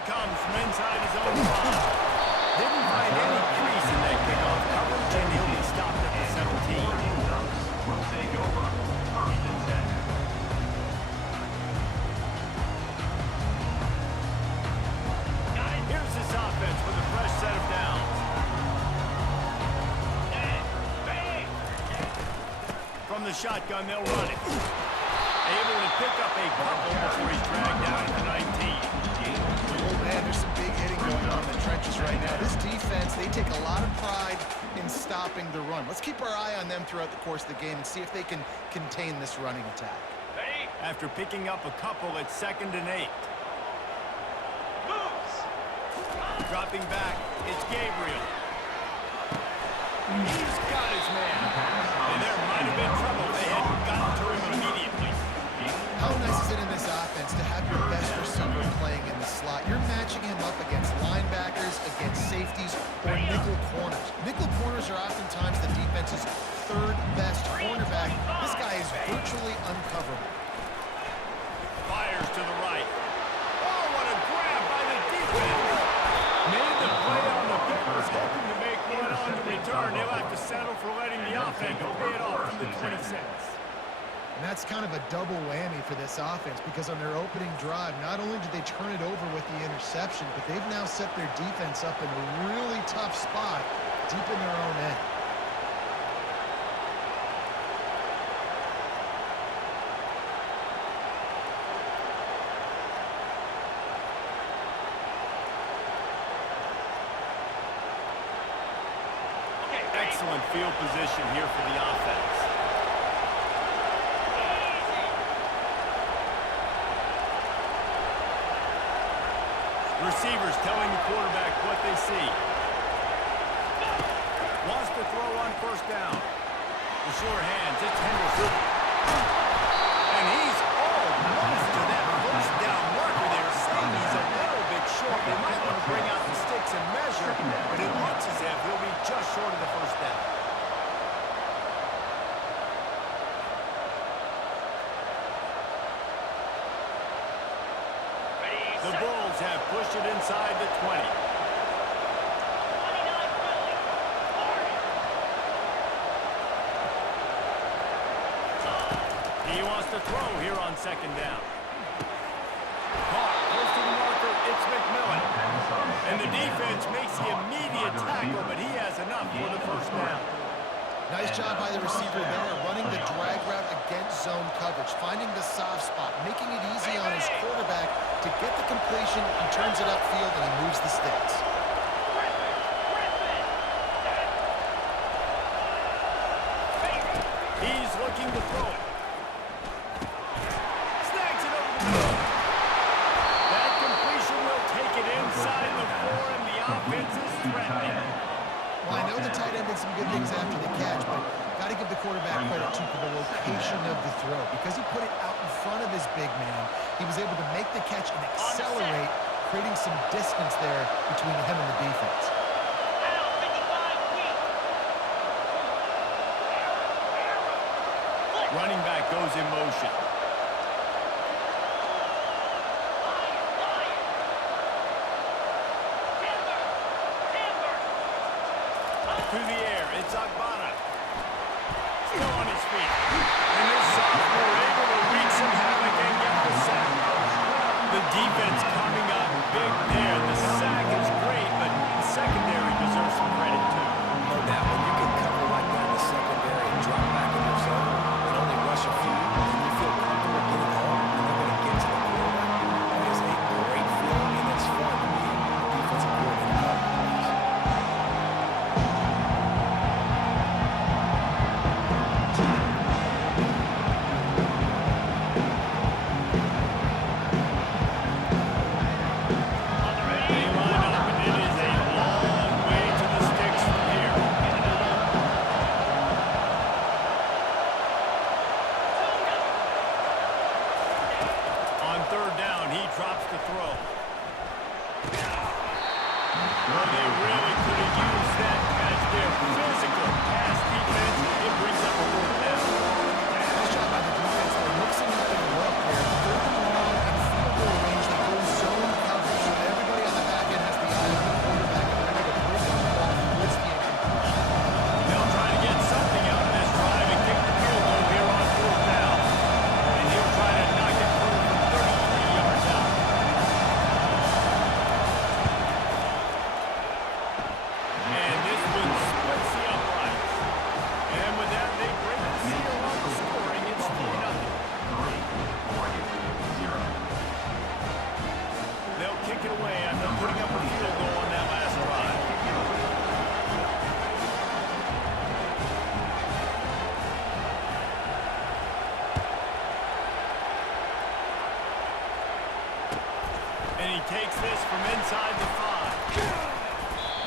he comes from inside his own 5. Didn't find any crease in that kickoff coverage, and he'll be stopped at the 17. Will take over. First and 10. Here's this offense with a fresh set of downs. From the shotgun, they'll run it. Able to pick up a couple before he's dragged down at the 19. Oh, man, there's some big hitting going on in the trenches right now. This defense, they take a lot of pride in stopping the run. Let's keep our eye on them throughout the course of the game and see if they can contain this running attack. After picking up a couple at 2nd and 8. Dropping back, it's Gabriel. He's got his man. And there might have been trouble if they hadn't gotten to him immediately. How nice is it in this offense to have your best receiver playing in the slot? You're matching him up against linebackers, against safeties, or nickel corners. Nickel corners are oftentimes the defense's 3rd best cornerback. This guy is virtually uncoverable. Fires to the right. Oh, what a grab by the defense. Made the play on the pick, was hoping to make one on the return. They'll have to settle for letting the offense pay it off from the 26. And that's kind of a double whammy for this offense because on their opening drive, not only did they turn it over with the interception, but they've now set their defense up in a really tough spot deep in their own end. Excellent field position here for the offense. Receivers telling the quarterback what they see. Wants to throw on 1st down. The sure hands, it's Henderson. And he's almost to that 1st down marker there, saying he's a little bit short. They might want to bring out the sticks and measure, but it looks as if he'll be just short of the 1st down. The Bulls have pushed it inside the 20. He wants to throw here on 2nd down. Caught, close to the marker, it's McMillan. And the defense makes the immediate tackle, but he has enough for the 1st down. Nice job by the receiver there, running the drag route against zone coverage, finding the soft spot, making it easy on his quarterback to get the completion. He turns it upfield and he moves the sticks. He's looking to throw it. Snags it over the middle. That completion will take it inside the 4, and the offense is threatening. Well, I know the tight end did some good things after the catch, but got to give the quarterback credit, too, for the location of the throw. Because he put it out in front of his big man, he was able to make the catch and accelerate, creating some distance there between him and the defense. Running back goes in motion. To the air, it's Agbana. Still on his feet. And this sophomore able to wreak some havoc and get the sack. The defense coming up big there. The sack is great, but the secondary deserves some credit too. No doubt, when you can cover like that in the secondary and drop back in your zone and only rush a few, and you feel comfortable getting home, and they're going to get to the quarterback. That is a great feeling, and it's fun to be a defensive coordinator. take it away after putting up a field goal on that last drive. And he takes this from inside the 5.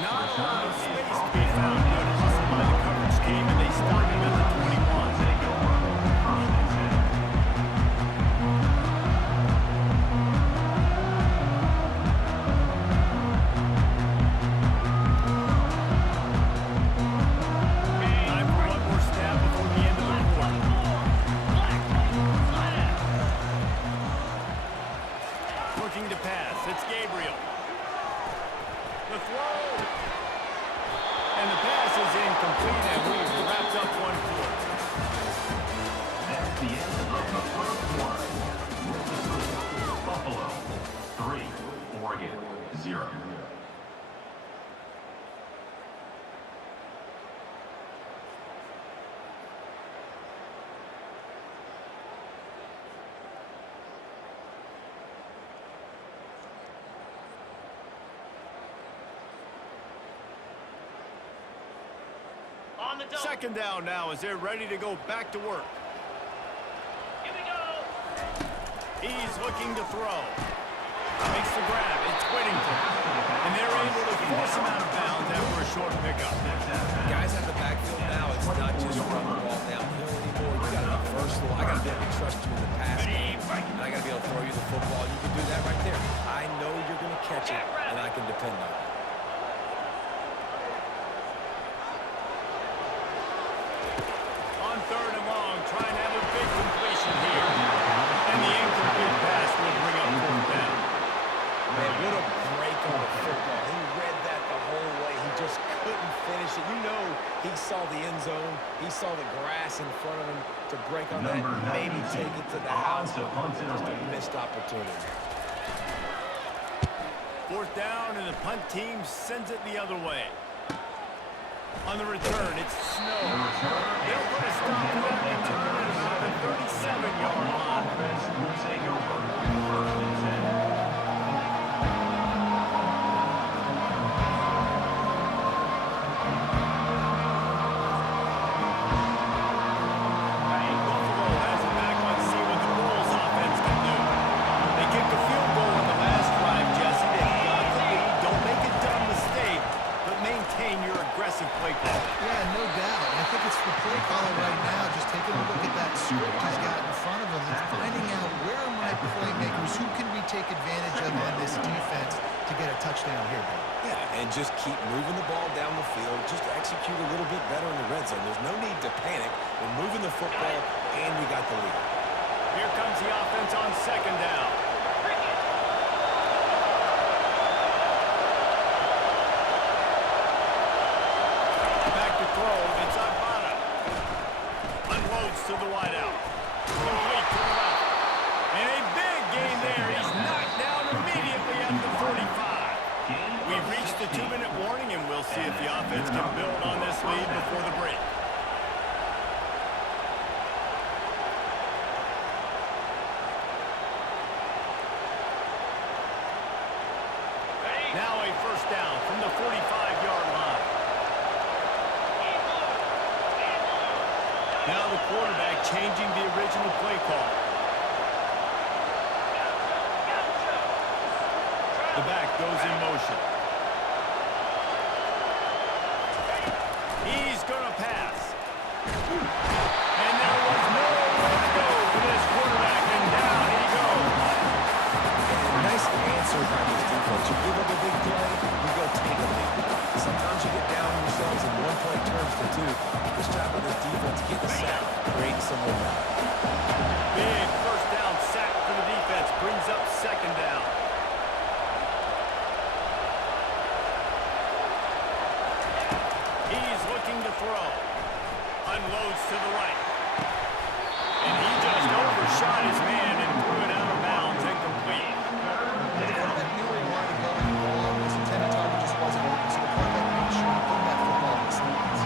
Not a lot of space to be found. Good hustle by the coverage team, and they stop him at the 21. Take over. First and 10. Time for one more stab before the end of the quarter. Looking to pass. It's Gabriel. The throw. And the pass is incomplete, and we've wrapped up one quarter. That's the end of the first quarter. Buffalo 3, Oregon 0. Second down now as they're ready to go back to work. Here we go. He's looking to throw. Makes the grab. It's Whittington. And they're able to force him out of bounds after a short pickup. Guys at the backfield now, it's not just run the ball downhill anymore. You got to be versatile. I got to be able to trust you in the pass game. And I got to be able to throw you the football. You can do that right there. I know you're going to catch it, and I can depend on it. On third and long, trying to have a big completion here. And the incomplete pass will bring up fourth down. Man, what a break on the football. He read that the whole way. He just couldn't finish it. You know he saw the end zone. He saw the grass in front of him to break on that and maybe take it to the house. Just a missed opportunity. Fourth down, and the punt team sends it the other way. On the return, it's Snow. They'll put a stop to that return at about the 37-yard line. Offense will take over. First and 10. Buffalo has it back. Let's see what the Bulls offense can do. They kicked a field goal on the last drive, Jesse. They've got the lead. Don't make a dumb mistake, but maintain your aggressive play call. Yeah, no doubt. I think it's the play caller right now, just taking a look at that script he's got in front of him and finding out where are my playmakers, who can we take advantage of in this defense to get a touchdown here, Ben. Yeah, and just keep moving the ball down the field. Just execute a little bit better in the red zone. There's no need to panic. We're moving the football, and we got the lead. Here comes the offense on second down. Back to throw. It's Ibarra. Unloads to the wideout. Complete to the left. And a big gain there. He's knocked down immediately at the 45. We've reached the 2-minute warning, and we'll see if the offense can build on this lead before the break. Now a first down from the 45-yard line. Now the quarterback changing the original play call. The back goes in motion. He's going to pass. And there was nowhere to go for this quarterback, and down he goes. Nice answer by this defense. You give up a big play, you go take a big play. Sometimes you get down on yourselves and one play turns to two. This job of this defense, get the sack, create some momentum. Big first down sack for the defense. Brings up second down. He's looking to throw. Unloads to the right. And he just overshot his man and threw it out of bounds incomplete. The quarterback knew where he wanted to go, and the ball was intended target just wasn't open, so the quarterback made sure to put that football in the stands.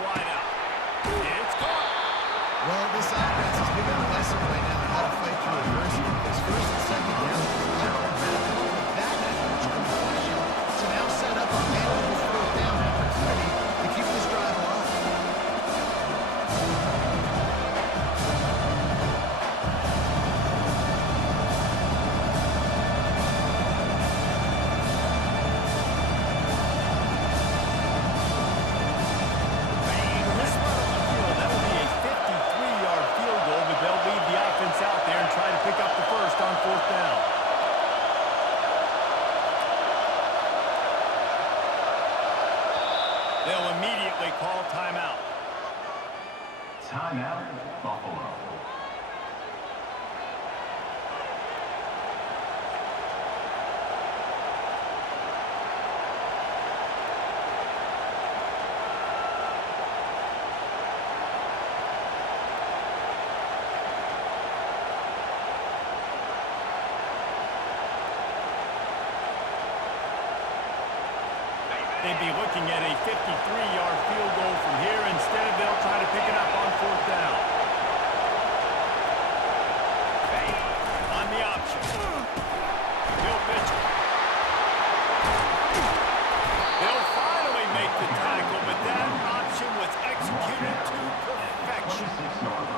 the wideout. It's caught. Well, this offense is giving a lesson right now on how to fight through adversity. Because first and second down, they're going to come up with that much completion to now set up a manageable fourth down opportunity to keep this drive alive. This spot on the field, that will be a 53-yard field goal, but they'll leave the offense out there and try to pick up the first on fourth down. They'll immediately call timeout. Timeout, Buffalo. They'd be looking at a 53-yard field goal from here. Instead, they'll try to pick it up on fourth down. On the option. Bill Mitchell. They'll finally make the tackle, but that option was executed to perfection.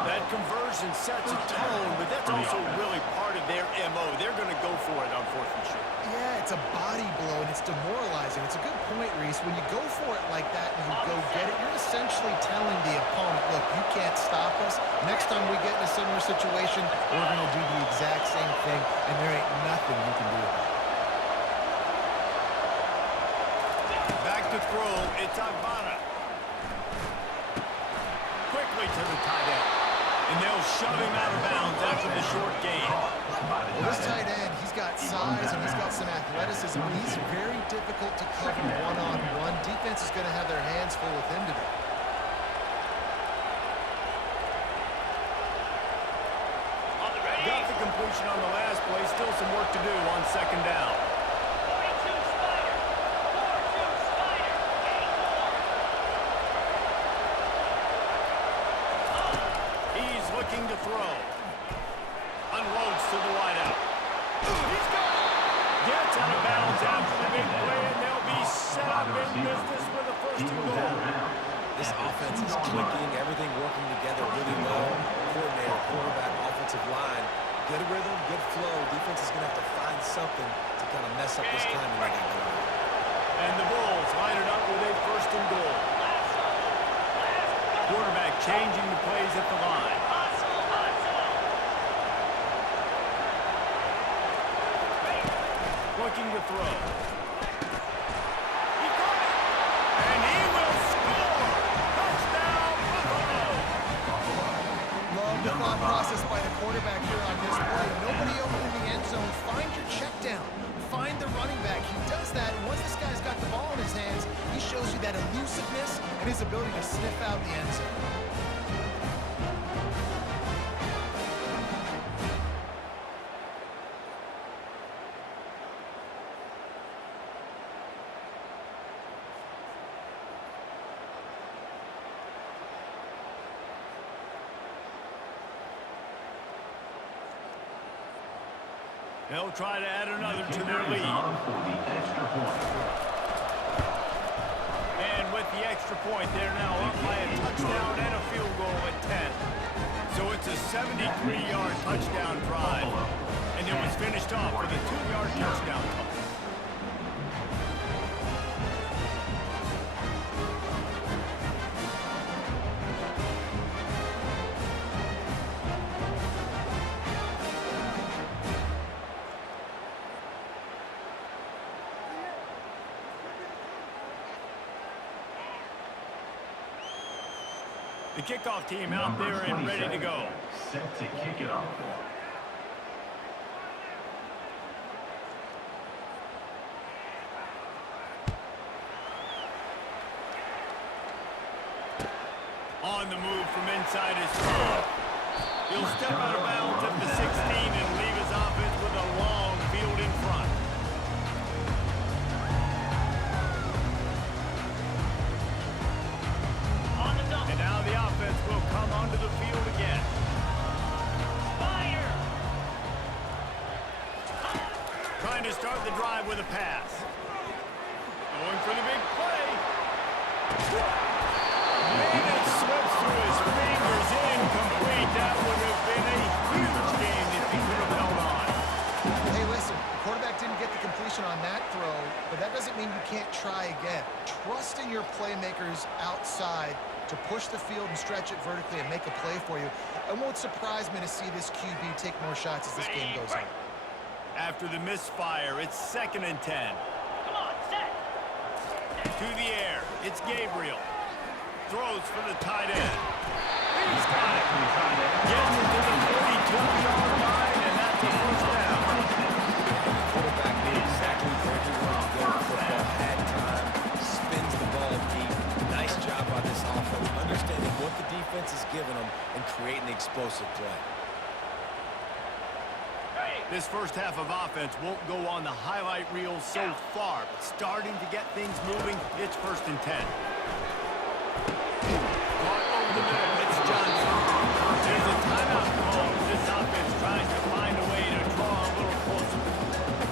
That conversion sets a tone, but that's also really part of their MO. They're going to go for it on fourth and short. Yeah, it's a body blow, and it's demoralizing. It's a good point, Reese. When you go for it like that and you go get it, you're essentially telling the opponent, look, you can't stop us. Next time we get in a similar situation, we're going to do the exact same thing, and there ain't nothing you can do about it. Back to throw, it's Agbana. Quickly to the tight end. And they'll shove him out of bounds after the short gain. Well, this tight end, he's got size and he's got some athleticism, and he's very difficult to cover one-on-one. Defense is going to have their hands full with him today. On the ready. Got the completion on the last play. Still some work to do on second down. 42 Spider. 4-2 Spider. 8-4. He's looking to throw. Unloads to the wideout. He's got it. Gets out of bounds after the big play, and they'll be set up in business with a first and goal. This offense is clicking, everything working together really well. Coordinator, quarterback, offensive line. Good rhythm, good flow. Defense is going to have to find something to kind of mess up this timing they got going on. And the Bulls line it up with a first and goal. Quarterback changing the plays at the line. Looking to throw. He got it! And he will score! Touchdown, Buffalo! Love the thought process by the quarterback here on this play. Nobody open in the end zone. Find your check down. Find the running back. He does that, and once this guy's got the ball in his hands, he shows you that elusiveness and his ability to sniff out the end zone. They'll try to add another to their lead. For the extra point. And with the extra point, they're now up by a touchdown and a field goal at 10. So it's a 73-yard touchdown drive. And it was finished off with a 2-yard touchdown toss. The kickoff team out there and ready to go. Set to kick it off. On the move from inside his 12. He'll step out of bounds at the 16 and leave his offense with a long field in front. On the to start the drive with a pass. Going for the big play. And it slips through his fingers. Incomplete. That would have been a huge game if he could have held on. Hey, listen, the quarterback didn't get the completion on that throw, but that doesn't mean you can't try again. Trust in your playmakers outside to push the field and stretch it vertically and make a play for you. It won't surprise me to see this QB take more shots as this game goes on. After the misfire, it's 2nd and 10. Come on, set. To the air, it's Gabriel. Throws for the tight end. He's got it. Gets it to the 42-yard line, and that's a first down. The quarterback knew exactly where he wanted to go with football, had time, spins the ball deep. Nice job by this offense, understanding what the defense is giving them and creating the explosive play. This first half of offense won't go on the highlight reel so far, but starting to get things moving, it's 1st and 10. Caught over the middle, it's Johnson. There's a timeout call as this offense tries to find a way to draw a little closer.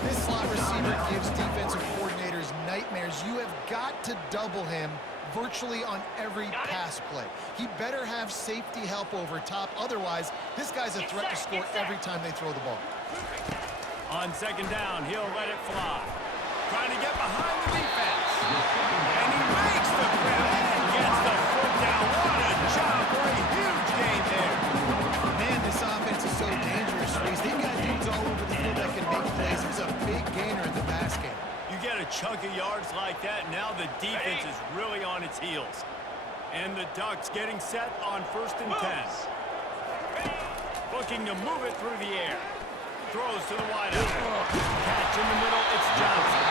This slot receiver gives defensive coordinators nightmares. You have got to double him virtually on every pass play. He better have safety help over top. Otherwise, this guy's a threat to score every time they throw the ball. On 2nd down, he'll let it fly. Trying to get behind the defense. And he makes the grab and gets the foot down. What a job for a huge gain there. Man, this offense is so dangerous, Reese. They've got dudes all over the field that can make plays. There's a big gainer in the pass game. You get a chunk of yards like that, now the defense is really on its heels. And the Ducks getting set on 1st and 10. Looking to move it through the air. Throws to the wideout. Catch in the middle, it's Johnson.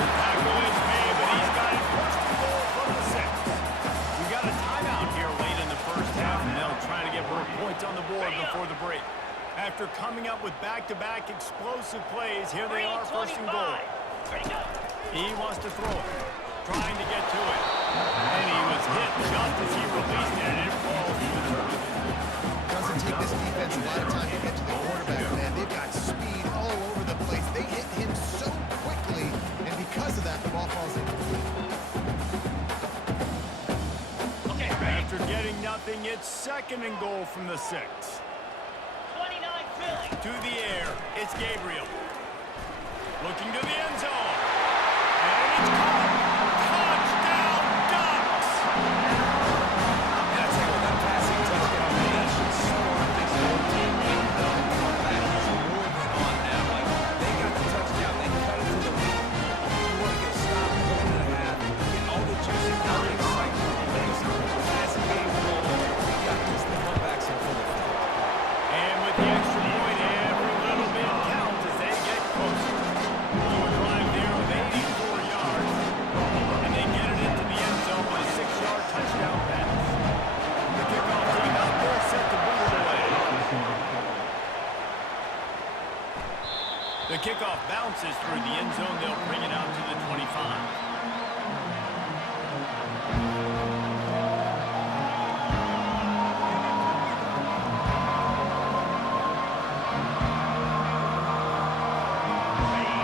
The tackle is made, but he's got it first and goal from the 6. We got a timeout here late in the first half, and they'll try to get more points on the board before the break. After coming up with back-to-back explosive plays, here they are, 1st and goal. He wants to throw it, trying to get to it. And he was hit just as he released it, and it falls to the turf. Doesn't take this defense a lot of time to get to the quarterback, man. They've got speed all over the place. They hit him so quickly, and because of that, the ball falls incomplete. After getting nothing, it's 2nd and goal from the 6. 29 Philly. To the air, it's Gabriel. Looking to the end zone. And it's caught. Touchdown, Ducks! That's how that passing touchdown, that should spark this whole team. The comeback is more than on now. Like, they got the touchdown, they cut it to the lead. You want to get a stop, go into the half, get all the juice, all the excitement. Passing game rolling. We got this, the comeback's in full effect. And with the extra point, every little bit counts as they get closer. To a drive there of 84 yards. And they get it into the end zone with a 6-yard touchdown pass. The kickoff team out there set to boot it away. The kickoff bounces through the end zone. They'll bring it out to the 25.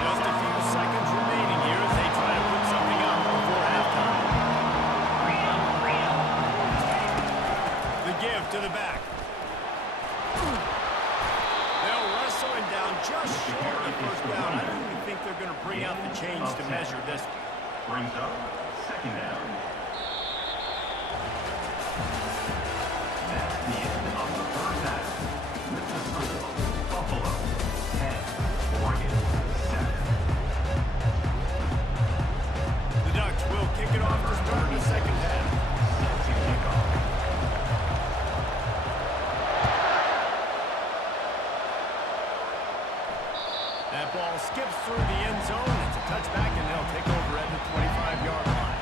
Just a few seconds remaining here as they try to put something up before halftime. The give to the back. They'll wrestle him down just short of the first down. I don't even think they're going to bring out the chains to measure this one. Brings up 2nd down. That's the end of the first half. This is Buffalo 10, Oregon 7. The Ducks will kick it off to start the second half. Set to kick off. That ball skips through the end zone. It's a touchback, and they'll take over at the 25-yard line.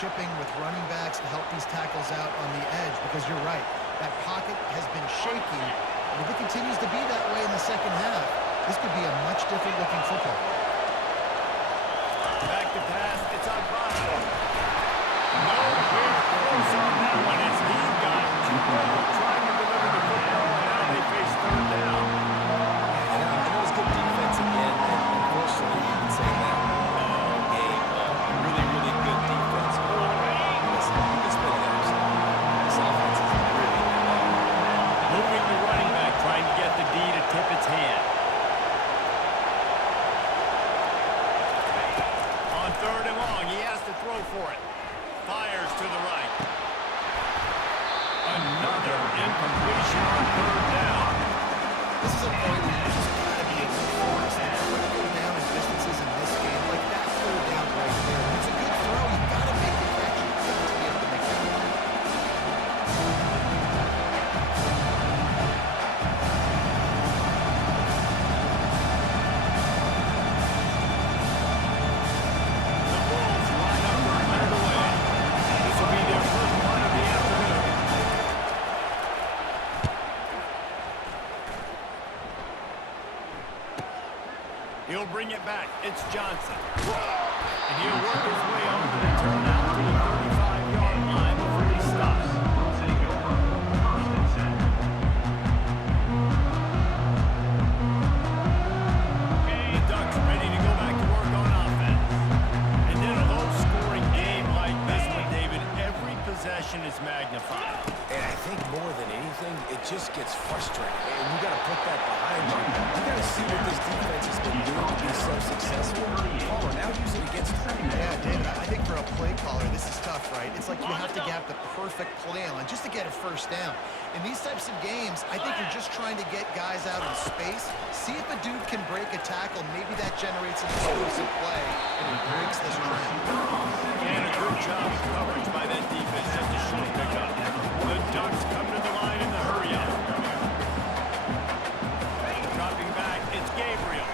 shipping with running backs to help these tackles out on the edge because you're right. That pocket has been shaky. And if it continues to be that way in the second half, this could be a much different looking football. Back to pass. It's on Bono. Nowhere close on that one as he got trying to deliver the football, and now they face third down. And it was good defense again, and unfortunately, you can say that all game. Really, really good defense. Listen, you can split it out. This offense is really good. Moving the running back, trying to get the D to tip its hand. On third and long, he has to throw for it. Fires to the right. Another incompletion on third down. This is a point where you just got to be able to force the critical down and distances in this game, like that third down right there. When it's a good throw, you got to make the catch. You got to be able to make that play. The Bulls line up for 100 away. This will be their first one of the afternoon. He'll bring it back. It's Johnson. And he'll work his way over the turn out to the 35-yard line before he stops. Take over. First and 10. The Ducks ready to go back to work on offense. And in a low-scoring game like this one, David, every possession is magnified. And I think more than anything, it just gets frustrating. And you got to put that behind you. You got to see what this defense has been doing to be so successful. Caller, now use it against them. Yeah, David, I think for a play caller, this is tough, right? It's like you have to get the perfect play on just to get a first down. In these types of games, I think you're just trying to get guys out in space, see if a dude can break a tackle. Maybe that generates an explosive play, and it breaks this trend. And a good job of coverage by that defense at the short pickup. The Ducks come to the line in the hurry-up. Dropping back, it's Gabriel.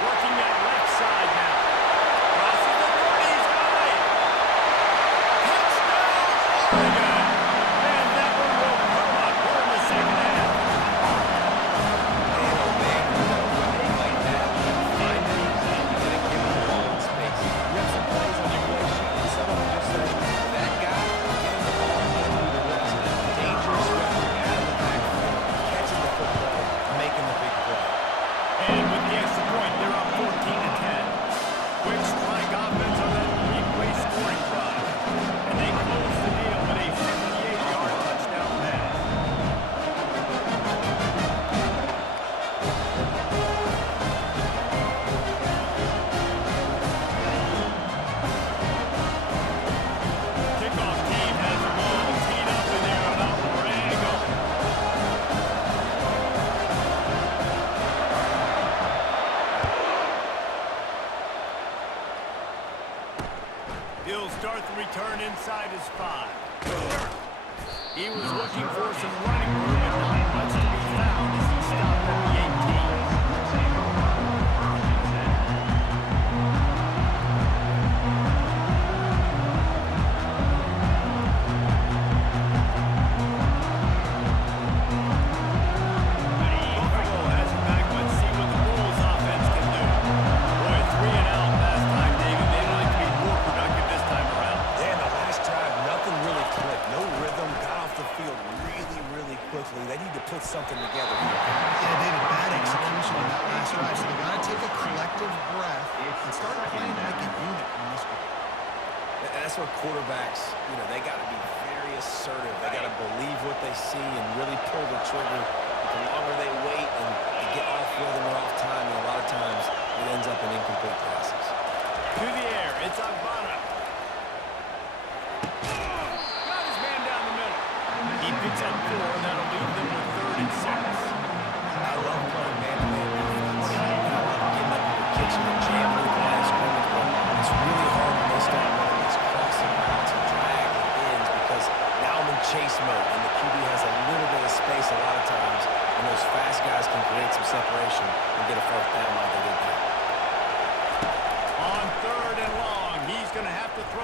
Working that left side now. Crosses the 30, he's got it. Touchdown, Oregon! And that one will come up. We're in the second half. Man, oh man, you know, running like that, find it, you gotta give him the ball in space. You have some plays on the play sheet, and some of them just say, that guy, get him the ball, let him do the rest. Dangerous running out of the backfield, catching the football, making the big play. And with the extra point, they're up 14-10. Quick strike offense on that three-play scoring drive. And they close the deal with a 58-yard touchdown pass. Kickoff team has the ball teed up and they're about ready to go. He'll start the return inside his 5. He was looking for some running room, but not much to be found as he stopped at the 18. Buffalo has it back. Let's see what the Bulls offense can do. Boy, 3 and out last time, David. They'd like to be more productive this time around. Yeah, the last drive, nothing really clicked. No rhythm, got off the field really, really quickly. They need to put something together here. Yeah, David, bad execution on that last drive, so they got to take a collective breath and start playing like a unit in this game. And that's what quarterbacks, you know, they got to be very assertive. They got to believe what they see and really pull the trigger. The longer they wait and they get off rhythm or off time, and a lot of times it ends up in incomplete passes. To the air, it's Agbana. Got his man down the middle. He picks up 4, and that'll leave them with 3rd and 6. I love playing man-to-man defense. I love getting up in the kitchen and jamming with the last scrimmage, but it's really hard when they start running these crossing routes and drag and ends because now I'm in chase mode, and the QB has a little bit of space a lot of times, and those fast guys can create some separation and get a first down like they did there. On 3rd and long, he's going to have to throw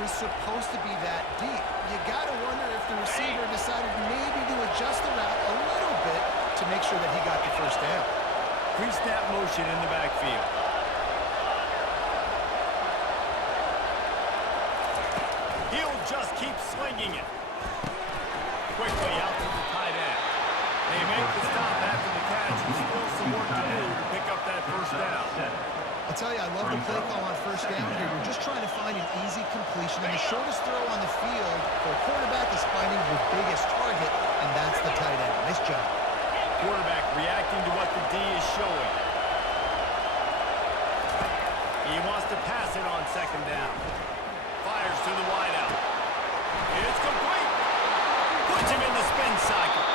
was supposed to be that deep. You got to wonder if the receiver decided maybe to adjust the route a little bit to make sure that he got the first down. Pre-snap motion in the backfield. He'll just keep slinging it. Quickly out to the tight end. They make the stop after the catch. And still some work to do to pick up that first down. I'll tell you, I love the play call on first down here. We're just trying to find an easy completion, and the shortest throw on the field for a quarterback is finding your biggest target, and that's the tight end. Nice job. Quarterback reacting to what the D is showing. He wants to pass it on second down. Fires to the wideout. It's complete. Puts him in the spin cycle.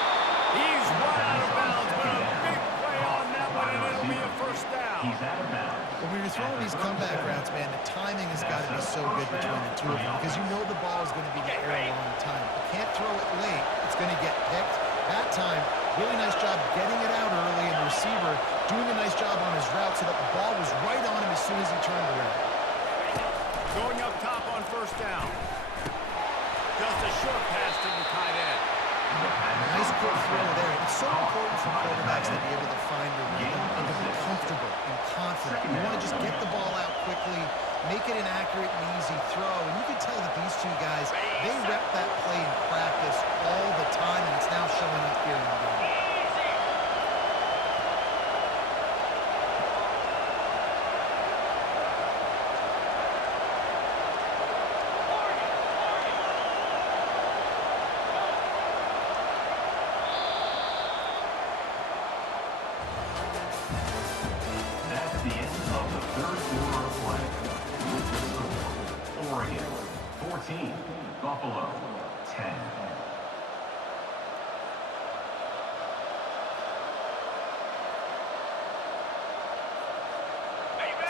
He's right out of bounds, but a big play on that one, and it'll be a first down. He's out of bounds. When you're throwing these comeback routes, man, the timing has got to be so good between the two of them because you know the ball is going to be in the air a long time. You can't throw it late. It's going to get picked. That time, really nice job getting it out early, and the receiver doing a nice job on his route so that the ball was right on him as soon as he turned around. Going up top on first down. Just a short pass to the tight end. Nice quick throw there. It's so important for quarterbacks to be able to find their rhythm and to be comfortable and confident. You want to just get the ball out quickly, make it an accurate and easy throw. And you can tell that these two guys, they rep that play in practice all the time, and it's now showing up here in the game. That's the end of the third quarter of play. With the score, Oregon 14, Buffalo 10.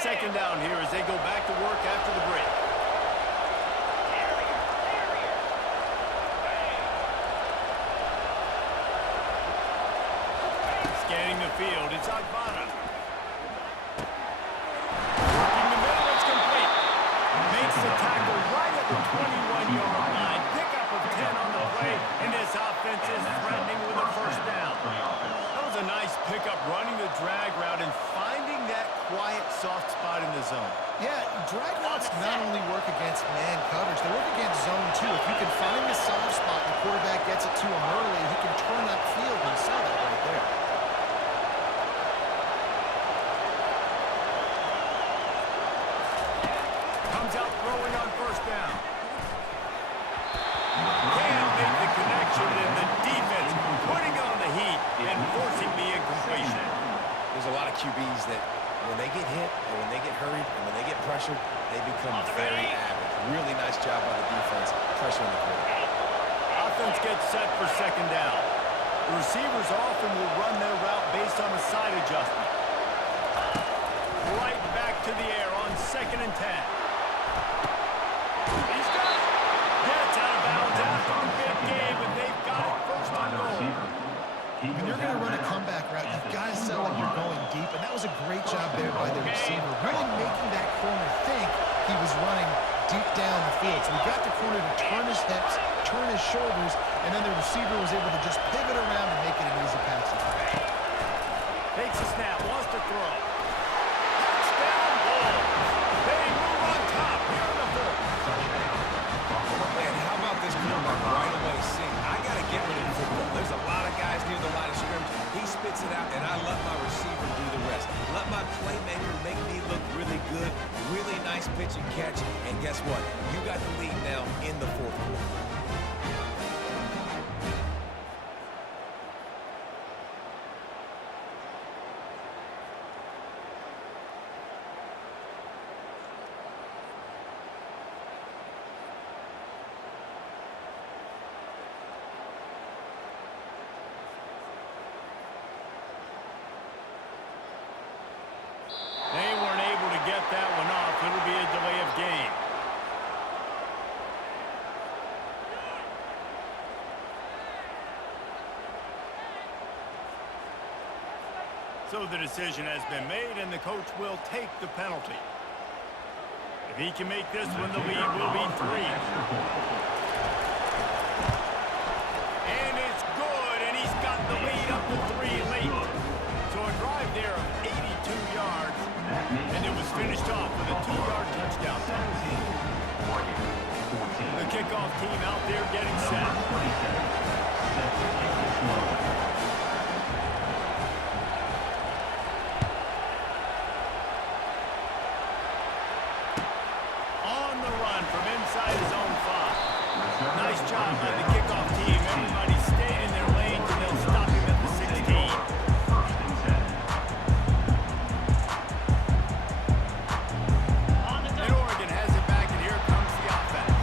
Second down here as they go back to work after the break. Scanning the field, it's Agbana. Working the middle, it's complete. Makes the tackle right at the 21-yard line. Pickup of 10 on the play, and this offense is threatening with a first down. That was a nice pickup, running the drag route and finding that quiet, soft spot in the zone. Yeah, drag routes not only work against man coverage, they work against zone too. If you can find the soft spot and the quarterback gets it to him early, he can turn upfield, and you saw that right there. Comes out throwing on first down. Can't make the connection, and the defense putting on the heat and forcing the incompletion. There's a lot of QBs that when they get hit and when they get hurried and when they get pressured, they become very average. Really nice job by the defense, pressuring the quarterback. Offense gets set for second down. The receivers often will run their route based on a side adjustment. Right back to the air on 2nd and 10. He's got it. Gets out of bounds after the big game, and they've got it first and goal. When you're going to run a comeback route, you've got to sell like you're going deep, and that was a great job there by the receiver, really making that corner think he was running deep down the field. So we got the corner to turn his hips, turn his shoulders, and then the receiver was able to just pivot around and make it an easy pass. Takes a snap, wants to throw. Touchdown Bulls. They move on top here in the fourth. Man, how about this quarterback right away saying, I got to get rid of the football. There's a lot of guys near the line of scrimmage. He spits it out, and I let my receiver do the rest. Let my playmaker make me look really good. Really nice pitch and catch. And guess what? You got the lead now in the fourth quarter. They weren't able to get that one off. It'll be a delay of game. So the decision has been made, and the coach will take the penalty. If He can make this one. The lead will be 3. And it's good, and he's got the lead up to 3 late. So a drive there of 82 yards, and it was finished off with a 2-yard touchdown. The kickoff team out there getting set. On the run from inside his own 5. Nice job by the kickoff team. Everybody staying in their lanes, and they'll stop him at the 16. And Oregon has it back, and here comes the offense.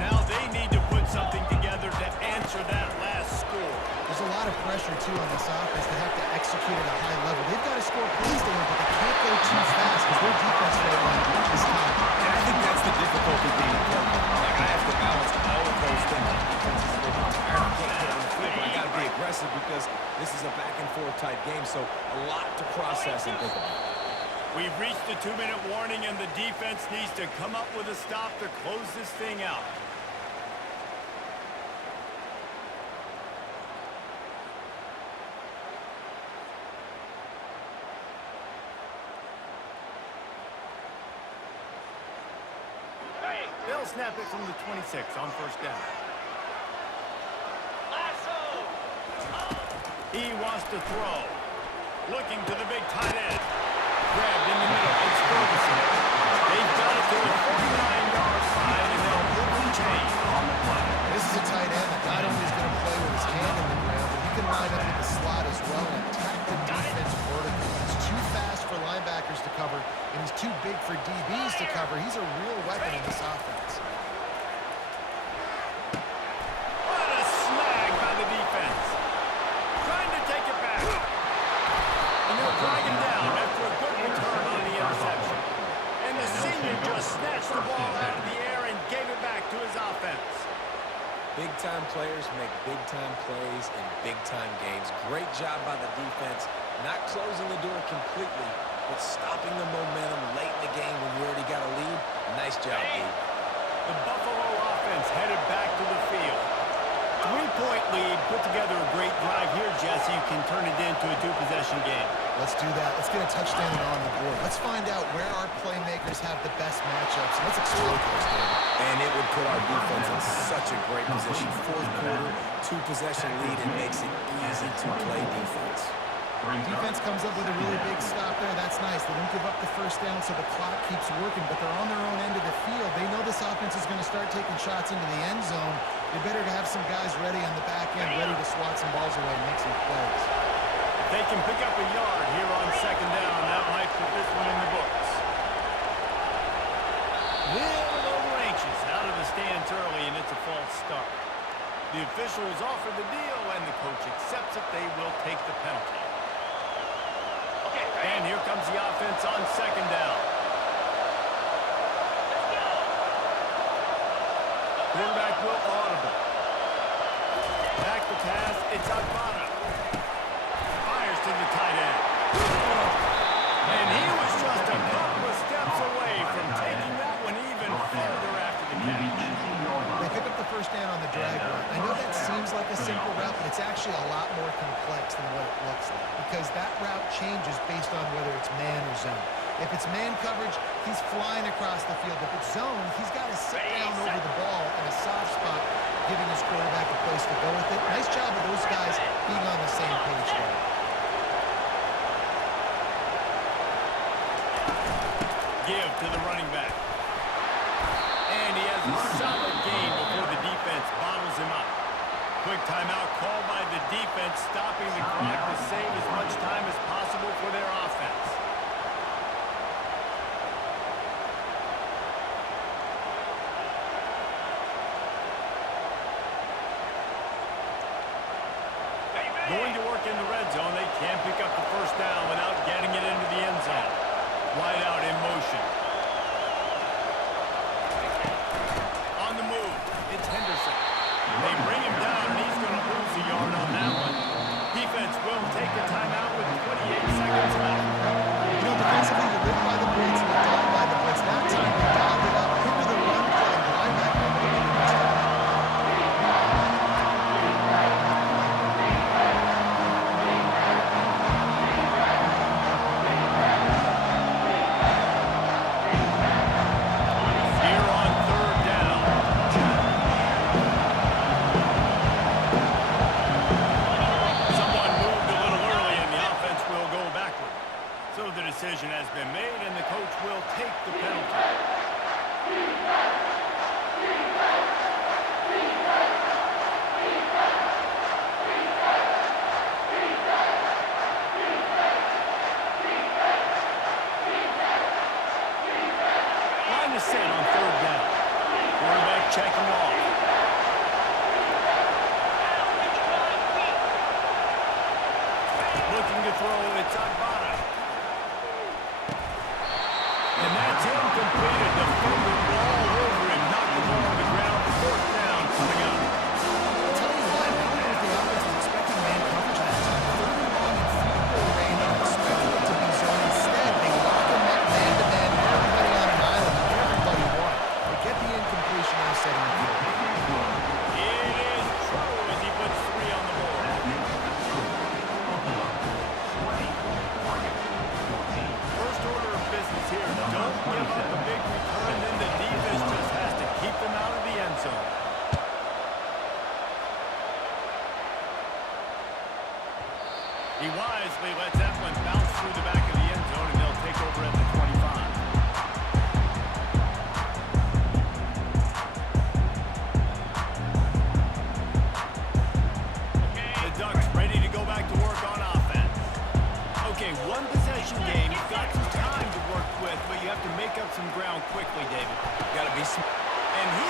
Now they need to put something together to answer that last score. There's a lot of pressure, too, on this offense. They have to execute at a high level. They've got to score points there, but they can't go too fast because their defense right now is high. And I think that's the difficulty being a player. Like, I have to balance all of those things. My defense is a little bit tired. I can't get on the field, but I got to be aggressive because this is a back-and-forth type game, so a lot to process and think about. We've reached the 2-minute warning, and the defense needs to come up with a stop to close this thing out. They'll snap it from the 26 on first down. Lasso. He wants to throw. Looking to the big tight end. Grabbed in the middle. It's Ferguson. They've got it to the 49-yard line, and they'll move the chain. This is a tight end that not only is going to play with his hand in the ground, but he can line up in the slot as well and attack the defense vertically. He's too fast for linebackers to cover, and he's too big for DBs to cover. He's a real weapon in this offense. What a snag by the defense. Trying to take it back. And they'll drag him down after a good return on the interception. And the senior just snatched the ball out of the air and gave it back to his offense. Big-time players make big-time plays in big-time games. Great job by the defense, not closing the door completely, but stopping the momentum late in the game when you already got a lead. Nice job, D. The Buffalo offense headed back to the field. 3-point lead, put together a great drive here, Jesse. You can turn it into a 2-possession game. Let's do that. Let's get a touchdown and on the board. Let's find out where our playmakers have the best matchups. Let's explode those, David. And it would put our defense in such a great position. Fourth quarter, 2-possession lead, and makes it easy to play defense. Defense comes up with a really big stop there. That's nice. They don't give up the first down, so the clock keeps working, but they're on their own end of the field. They know this offense is going to start taking shots into the end zone. They better to have some guys ready on the back end, ready to swat some balls away and make some plays. If they can pick up a yard here on second down, that might put this one in the books. Little over anxious, out of the stands early, and it's a false start. The officials offer the deal, and the coach accepts it. They will take the penalty. And here comes the offense on second down. Quarterback will audible. Back to pass, it's Agbana. Fires to the tight end. And he was just a couple of steps away from taking that one even further after the catch. They pick up the first down on the drag route. I know that seems like a simple route, but it's actually a lot more complex than what it looks like because that route changes based on whether it's man or zone. If it's man coverage, he's flying across the field. If it's zone, he's got to sit down over the ball in a soft spot, giving his quarterback a place to go with it. Nice job of those guys being on the same page there. Give to the running back. And he has a solid gain before the defense bottles him up. Quick timeout called by the defense, stopping the clock to save as much time as possible for their offense. Going to work in the red zone. They can't pick up the first down without getting it into the end zone. Wide out in motion. On the move, it's Henderson. They bring him down, and he's going to lose a yard on that one. Defense will take a timeout with 28 seconds left. You know, defensively, you live by the blitz and you die by the blitz. That time, you die checking off. Looking to throw, it's Agbada. And that's incomplete. A defender all over him. Knocked the ball on the ground. Fourth down coming up. I'll tell you what, I don't know if the offense was expecting man coverage that time. Third and long in field goal range and expecting it to be zone. Instead, they lock him up man-to-man, everybody on an island, everybody won. They get the incompletion and set him up. It is true as he puts 3 on the board. First order of business here. Don't give up a big return, then the defense just has to keep them out of the end zone. He wisely lets that one bounce through the back of the end zone, and they'll take over at the 25. The Ducks ready to go back to work on offense. Okay, one possession game. You've got some time to work with, but you have to make up some ground quickly, David. Got to be smart. And he